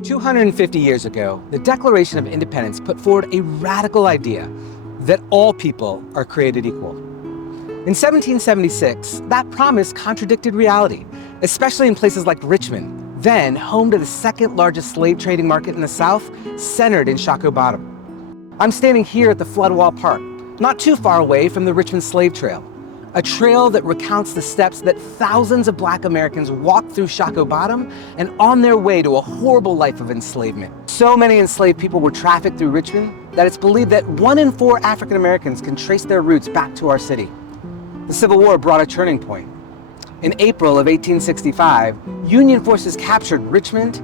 250 years ago, the Declaration of Independence put forward a radical idea that all people are created equal. In 1776, that promise contradicted reality, especially in places like Richmond, then home to the second largest slave trading market in the South, centered in Shockoe Bottom. I'm standing here at the Floodwall Park, not too far away from the Richmond Slave Trail, a trail that recounts the steps that thousands of Black Americans walked through Shockoe Bottom and on their way to a horrible life of enslavement. So many enslaved people were trafficked through Richmond that it's believed that 1 in 4 African Americans can trace their roots back to our city. The Civil War brought a turning point. In April of 1865, Union forces captured Richmond,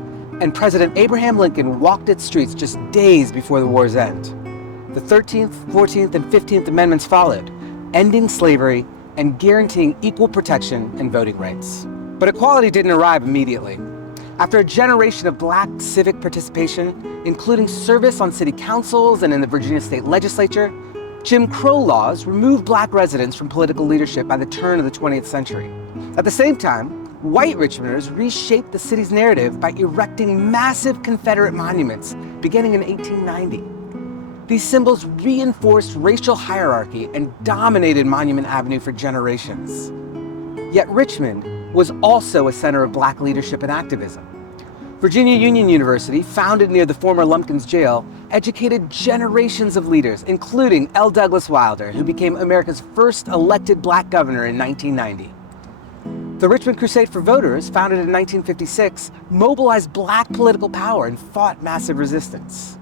and President Abraham Lincoln walked its streets just days before the war's end. The 13th, 14th, and 15th Amendments followed, ending slavery and guaranteeing equal protection and voting rights. But equality didn't arrive immediately. After a generation of Black civic participation, including service on city councils and in the Virginia state legislature, Jim Crow laws removed Black residents from political leadership by the turn of the 20th century. At the same time, white Richmonders reshaped the city's narrative by erecting massive Confederate monuments beginning in 1890. These symbols reinforced racial hierarchy and dominated Monument Avenue for generations. Yet Richmond was also a center of Black leadership and activism. Virginia Union University, founded near the former Lumpkins Jail, educated generations of leaders, including L. Douglas Wilder, who became America's first elected Black governor in 1990. The Richmond Crusade for Voters, founded in 1956, mobilized Black political power and fought massive resistance.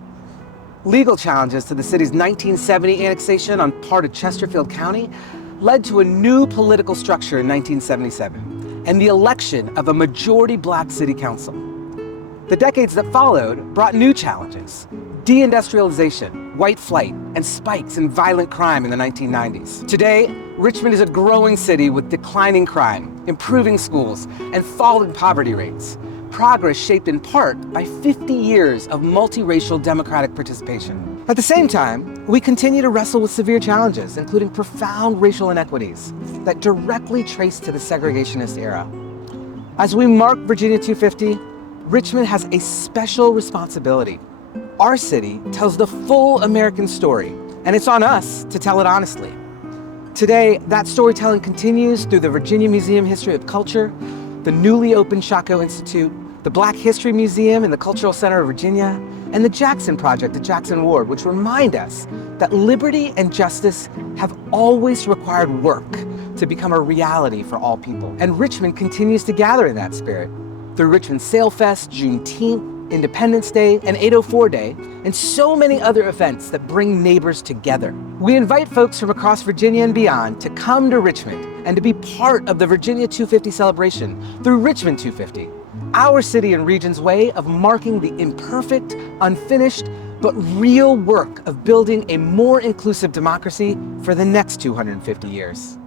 Legal challenges to the city's 1970 annexation on part of Chesterfield County led to a new political structure in 1977 and the election of a majority Black city council. The decades that followed brought new challenges: deindustrialization, white flight, and spikes in violent crime in the 1990s. Today, Richmond is a growing city with declining crime, improving schools, and falling poverty rates. Progress shaped in part by 50 years of multiracial democratic participation. At the same time, we continue to wrestle with severe challenges, including profound racial inequities that directly trace to the segregationist era. As we mark Virginia 250, Richmond has a special responsibility. Our city tells the full American story, and it's on us to tell it honestly. Today, that storytelling continues through the Virginia Museum History of Culture, the newly opened Shockoe Institute, the Black History Museum and the Cultural Center of Virginia, and the Jackson Project at Jackson Ward, which remind us that liberty and justice have always required work to become a reality for all people. And Richmond continues to gather in that spirit through Richmond Sail Fest, Juneteenth, Independence Day, and 804 Day, and so many other events that bring neighbors together. We invite folks from across Virginia and beyond to come to Richmond and to be part of the Virginia 250 celebration through Richmond 250, our city and region's way of marking the imperfect, unfinished, but real work of building a more inclusive democracy for the next 250 years.